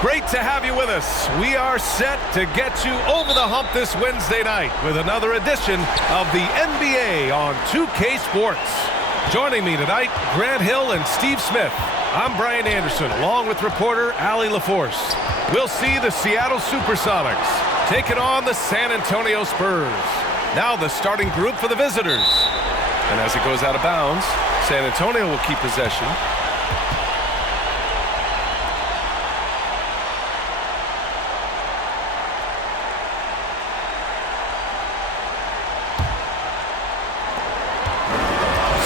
Great to have you with us. We are set to get you over the hump this Wednesday night with another edition of the NBA on 2K Sports. Joining me tonight, Grant Hill and Steve Smith. I'm Brian Anderson, along with reporter Allie LaForce. We'll see the Seattle Supersonics taking on the San Antonio Spurs. Now the starting group for the visitors. And as it goes out of bounds, San Antonio will keep possession.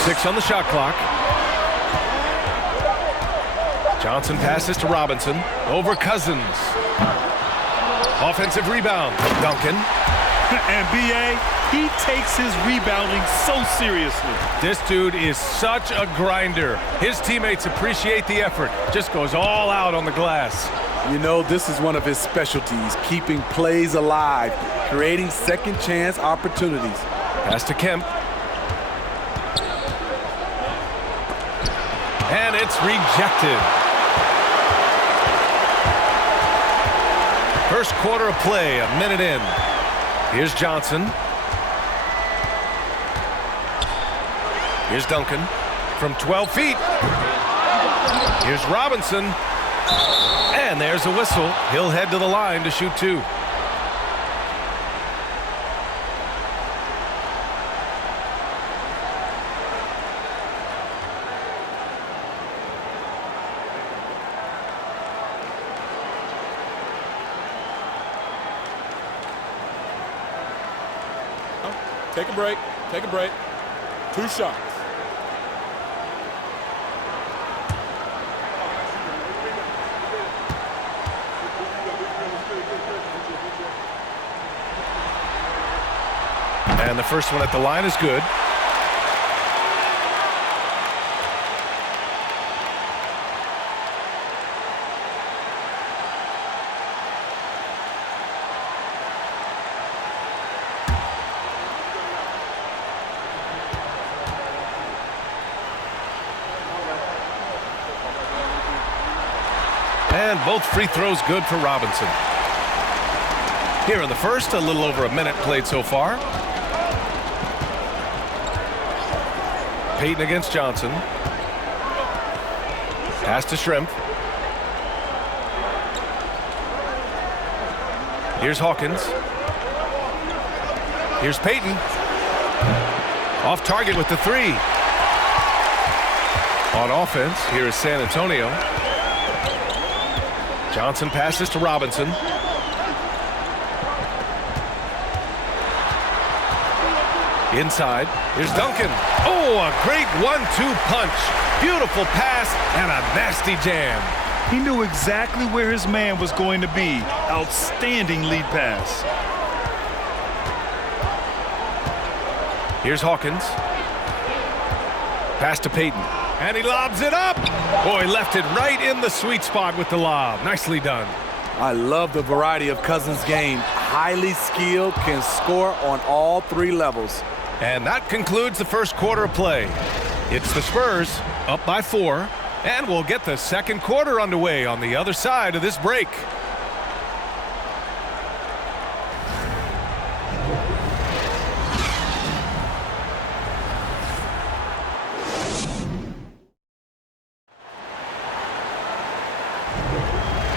Six on the shot clock. Johnson passes to Robinson. Over Cousins. Offensive rebound. Duncan. And B.A., he takes his rebounding so seriously. This dude is such a grinder. His teammates appreciate the effort. Just goes all out on the glass. You know, this is one of his specialties, keeping plays alive, creating second chance opportunities. Pass to Kemp. And it's rejected. First quarter of play, a minute in. Here's Johnson. Here's Duncan from 12 feet. Here's Robinson. And there's a whistle. He'll head to the line to shoot two. Take a break. Take a break. 2 shots. And the first one at the line is good. And both free throws good for Robinson. Here in the first, a little over a minute played so far. Payton against Johnson. Pass to Shrimp. Here's Hawkins. Here's Payton. Off target with the three. On offense, here is San Antonio. Johnson passes to Robinson. Inside, here's Duncan. Oh, a great 1-2 punch. Beautiful pass and a nasty jam. He knew exactly where his man was going to be. Outstanding lead pass. Here's Hawkins. Pass to Payton. And he lobs it up. Boy, left it right in the sweet spot with the lob. Nicely done. I love the variety of Cousins' game. Highly skilled, can score on all 3 levels. And that concludes the first quarter of play. It's the Spurs up by 4, and we'll get the second quarter underway on the other side of this break.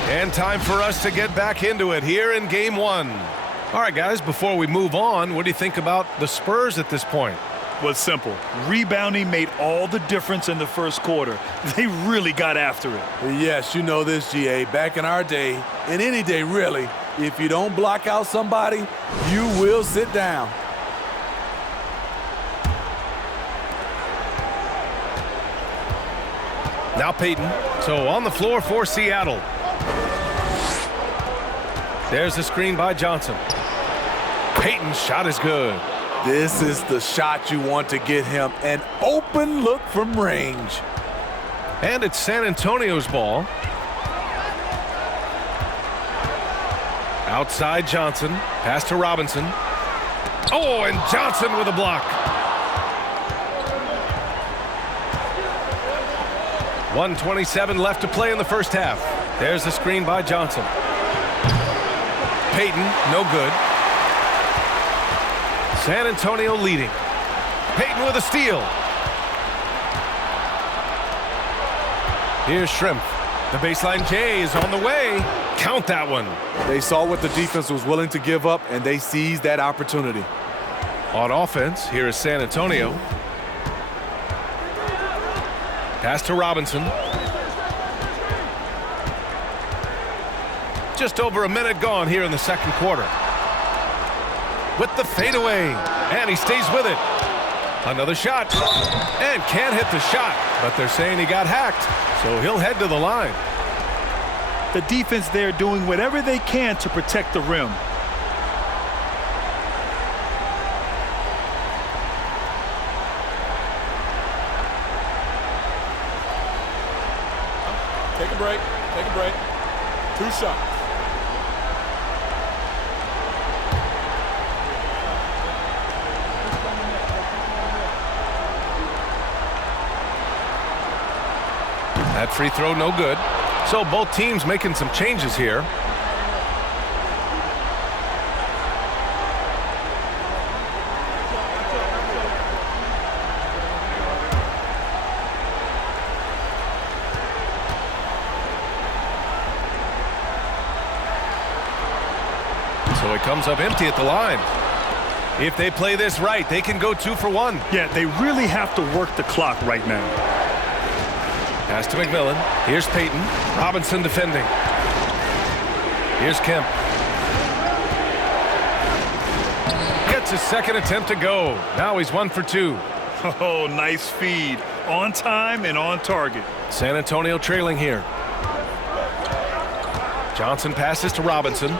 And time for us to get back into it here in Game 1. All right, guys, before we move on, what do you think about the Spurs at this point? Well, it's simple. Rebounding made all the difference in the first quarter. They really got after it. Yes, you know this, GA. Back in our day, and any day really, if you don't block out somebody, you will sit down. Now Payton. So on the floor for Seattle. There's the screen by Johnson. Payton's shot is good. This is the shot you want to get him. An open look from range. And it's San Antonio's ball. Outside Johnson. Pass to Robinson. Oh, and Johnson with a block. 1:27 left to play in the first half. There's the screen by Johnson. Payton, no good. San Antonio leading. Payton with a steal. Here's Shrimp. The baseline J is on the way. Count that one. They saw what the defense was willing to give up, and they seized that opportunity. On offense, here is San Antonio. Pass to Robinson. Just over a minute gone here in the second quarter. With the fadeaway, and he stays with it. Another shot, and can't hit the shot, but they're saying he got hacked, so he'll head to the line. The defense there doing whatever they can to protect the rim. Take a break. Take a break. 2 shots. That free throw no good. So both teams making some changes here. So it comes up empty at the line. If they play this right, they can go 2 for 1. Yeah, they really have to work the clock right now. Pass to McMillan. Here's Payton. Robinson defending. Here's Kemp. Gets his second attempt to go. Now he's 1 for 2. Oh, nice feed. On time and on target. San Antonio trailing here. Johnson passes to Robinson.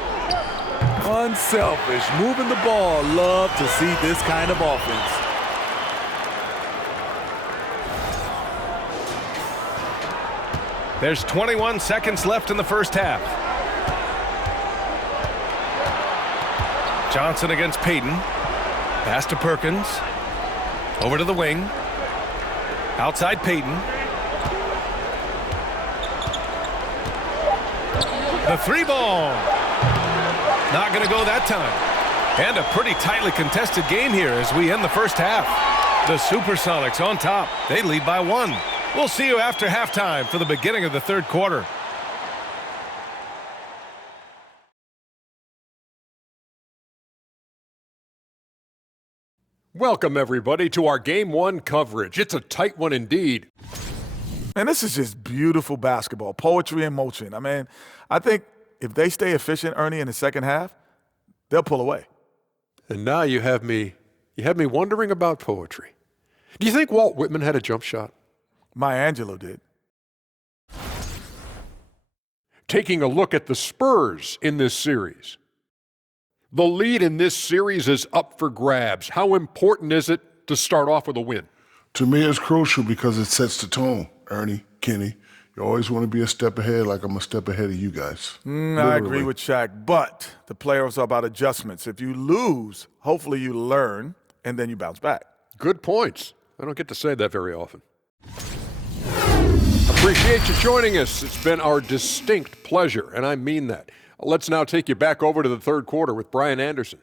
Unselfish, moving the ball. Love to see this kind of offense. There's 21 seconds left in the first half. Johnson against Payton. Pass to Perkins. Over to the wing. Outside Payton. The 3 ball. Not going to go that time. And a pretty tightly contested game here as we end the first half. The Supersonics on top. They lead by 1. We'll see you after halftime for the beginning of the third quarter. Welcome, everybody, to our Game 1 coverage. It's a tight one indeed. Man, this is just beautiful basketball, poetry in motion. I mean, I think if they stay efficient, Ernie, in the second half, they'll pull away. And now you have me wondering about poetry. Do you think Walt Whitman had a jump shot? Maya Angelou did. Taking a look at the Spurs in this series. The lead in this series is up for grabs. How important is it to start off with a win? To me, it's crucial because it sets the tone. Ernie, Kenny, you always want to be a step ahead, like I'm a step ahead of you guys. I agree with Shaq, but the playoffs are about adjustments. If you lose, hopefully you learn, and then you bounce back. Good points. I don't get to say that very often. Appreciate you joining us. It's been our distinct pleasure, and I mean that. Let's now take you back over to the third quarter with Brian Anderson.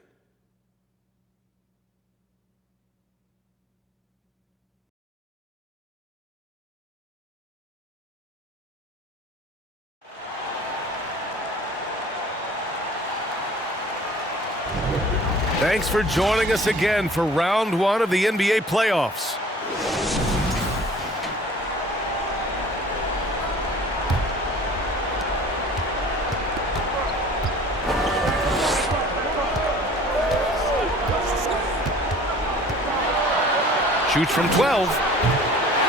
Thanks for joining us again for round 1 of the NBA playoffs. Shoots from 12.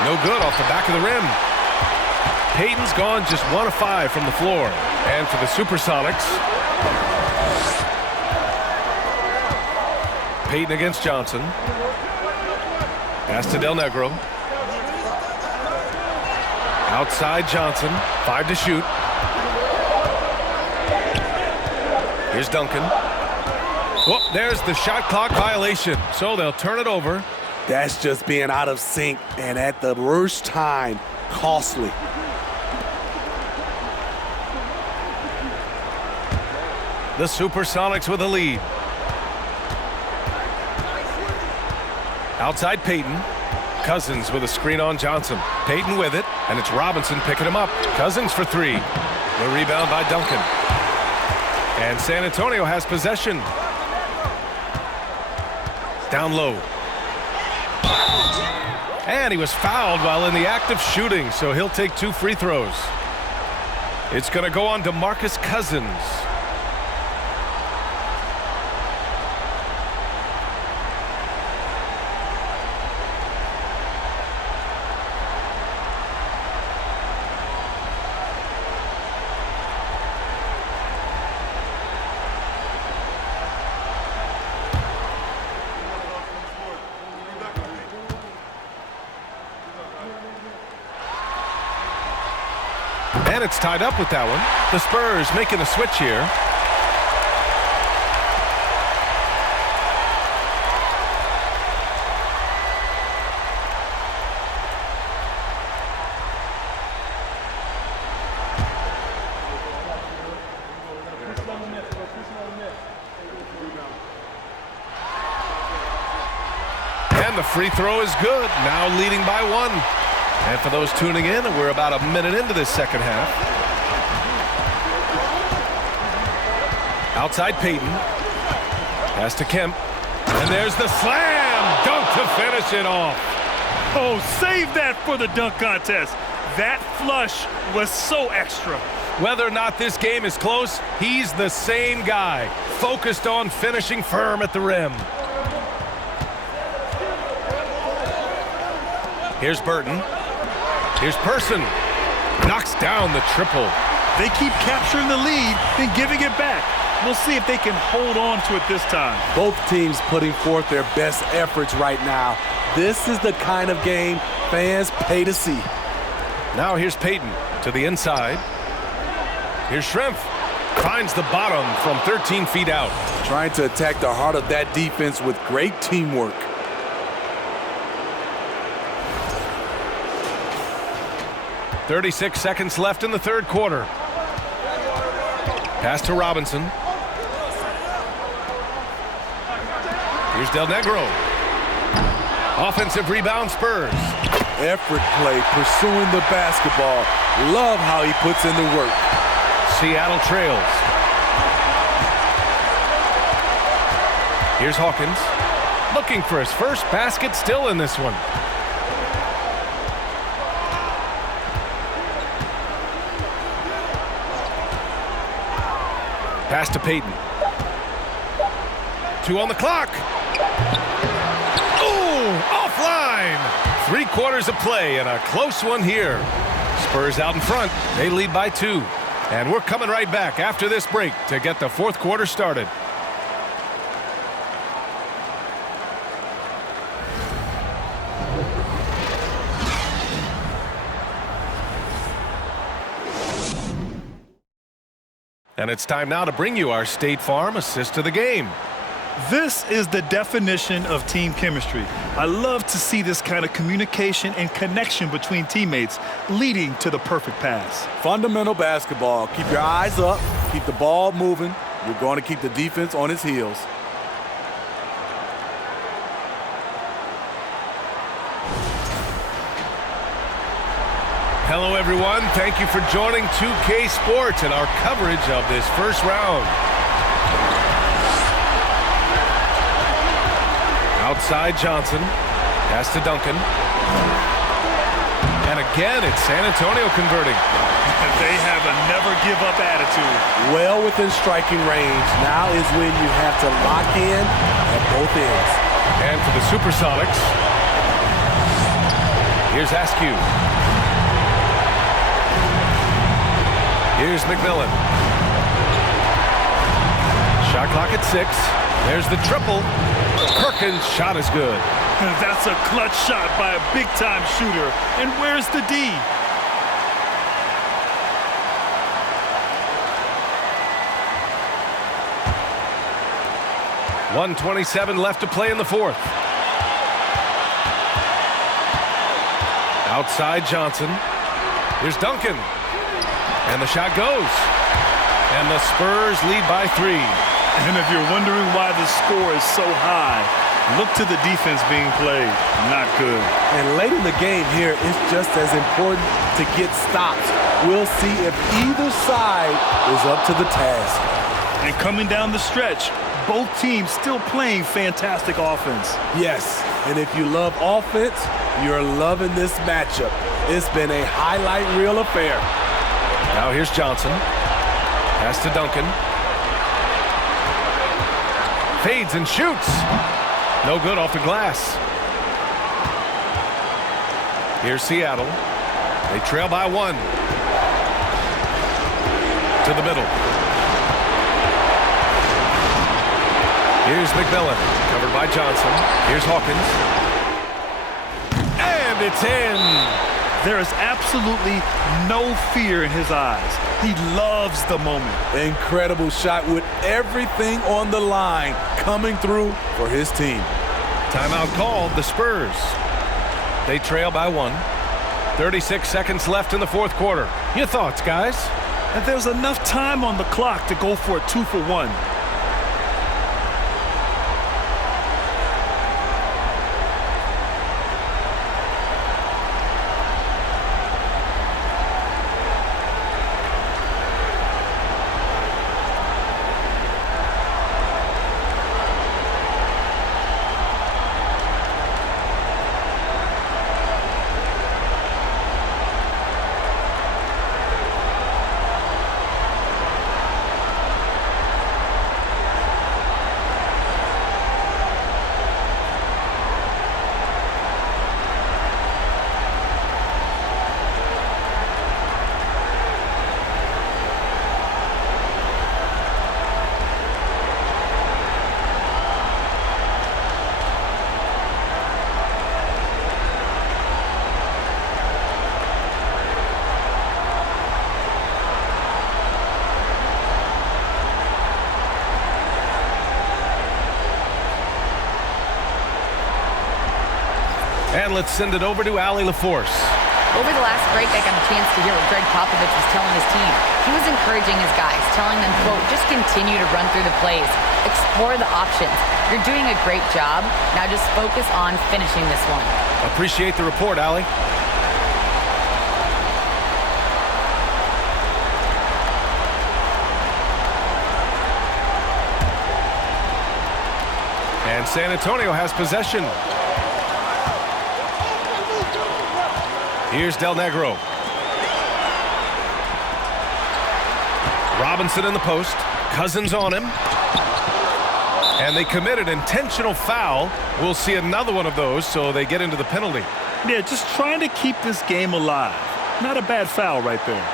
No good off the back of the rim. Payton's gone just 1 of 5 from the floor. And for the Supersonics, Payton against Johnson. Pass to Del Negro. Outside Johnson. 5 to shoot. Here's Duncan. Whoop, there's the shot clock violation. So they'll turn it over. That's just being out of sync, and at the worst time, costly. The Supersonics with a lead. Outside Payton. Cousins with a screen on Johnson. Payton with it, and it's Robinson picking him up. Cousins for three. The rebound by Duncan. And San Antonio has possession. Down low. And he was fouled while in the act of shooting, so he'll take 2 free throws. It's going to go on to DeMarcus Cousins. And it's tied up with that one. The Spurs making a switch here. And the free throw is good. Now leading by 1. And for those tuning in, we're about a minute into this second half. Outside Payton. Pass to Kemp. And there's the slam dunk to finish it off. Oh, save that for the dunk contest. That flush was so extra. Whether or not this game is close, he's the same guy, focused on finishing firm at the rim. Here's Burton. Here's Person. Knocks down the triple. They keep capturing the lead and giving it back. We'll see if they can hold on to it this time. Both teams putting forth their best efforts right now. This is the kind of game fans pay to see. Now here's Payton to the inside. Here's Schrempf. Finds the bottom from 13 feet out. Trying to attack the heart of that defense with great teamwork. .36 seconds left in the third quarter. Pass to Robinson. Here's Del Negro. Offensive rebound, Spurs. Effort play, pursuing the basketball. Love how he puts in the work. Seattle trails. Here's Hawkins. Looking for his first basket, still in this one. Pass to Payton. 2 on the clock. Ooh, offline. 3 quarters of play and a close one here. Spurs out in front. They lead by 2. And we're coming right back after this break to get the fourth quarter started. And it's time now to bring you our State Farm assist to the game. This is the definition of team chemistry. I love to see this kind of communication and connection between teammates leading to the perfect pass. Fundamental basketball. Keep your eyes up. Keep the ball moving. You're going to keep the defense on its heels. Hello, everyone. Thank you for joining 2K Sports and our coverage of this first round. Outside Johnson. Pass to Duncan. And again, it's San Antonio converting. They have a never-give-up attitude. Well within striking range. Now is when you have to lock in at both ends. And for the Supersonics, here's Askew. Here's McMillan. Shot clock at 6. There's the triple. Perkins' shot is good. That's a clutch shot by a big-time shooter. And where's the D? .127 left to play in the fourth. Outside Johnson. Here's Duncan. And the shot goes. And the Spurs lead by 3. And if you're wondering why the score is so high, look to the defense being played. Not good. And late in the game here, it's just as important to get stops. We'll see if either side is up to the task. And coming down the stretch, both teams still playing fantastic offense. Yes, and if you love offense, you're loving this matchup. It's been a highlight reel affair. Now here's Johnson. Pass to Duncan. Fades and shoots. No good off the glass. Here's Seattle. They trail by 1. To the middle. Here's McMillan, covered by Johnson. Here's Hawkins. And it's in. There is absolutely no fear in his eyes. He loves the moment. Incredible shot with everything on the line coming through for his team. Timeout called, the Spurs. They trail by 1. 36 seconds left in the fourth quarter. Your thoughts, guys? And there's enough time on the clock to go for a 2-for-1. And let's send it over to Allie LaForce. Over the last break, I got a chance to hear what Greg Popovich was telling his team. He was encouraging his guys, telling them, quote, just continue to run through the plays. Explore the options. You're doing a great job. Now just focus on finishing this one. Appreciate the report, Allie. And San Antonio has possession. Here's Del Negro. Robinson in the post. Cousins on him. And they committed intentional foul. We'll see another one of those, so they get into the penalty. Yeah, just trying to keep this game alive. Not a bad foul right there.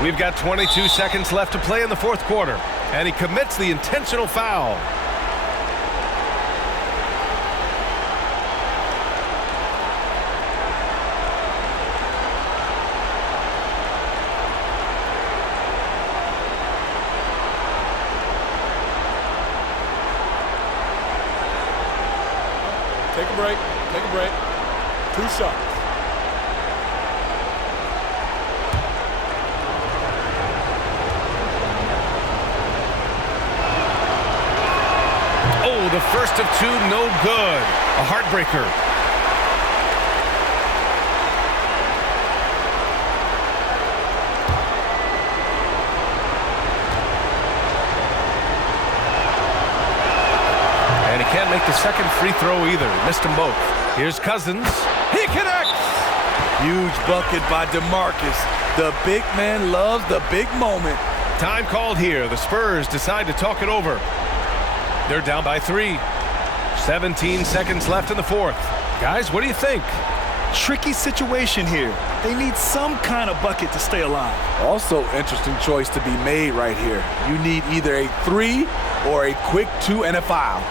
We've got 22 seconds left to play in the fourth quarter. And he commits the intentional foul. Take a break. Take a break. 2 shots. Oh, the first of 2, no good. A heartbreaker. And he can't make the second free throw either. Missed them both. Here's Cousins. He connects. Huge bucket by DeMarcus. The big man loves the big moment. Time called here. The Spurs decide to talk it over. They're down by 3. 17 seconds left in the fourth. Guys, what do you think? Tricky situation here. They need some kind of bucket to stay alive. Also, interesting choice to be made right here. You need either a 3 or a quick 2 and a foul.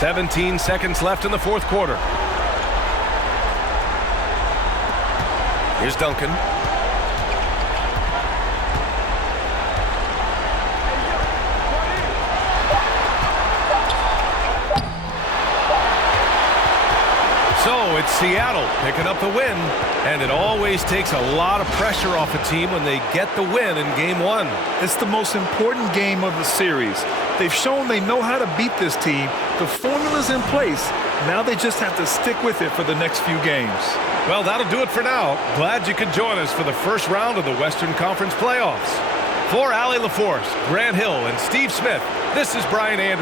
17 seconds left in the fourth quarter. Here's Duncan. So it's Seattle picking up the win, and it always takes a lot of pressure off a team when they get the win in game one. It's the most important game of the series. They've shown they know how to beat this team. The formula's in place. Now they just have to stick with it for the next few games. Well, that'll do it for now. Glad you could join us for the first round of the Western Conference playoffs. For Allie LaForce, Grant Hill, and Steve Smith, this is Brian Anderson.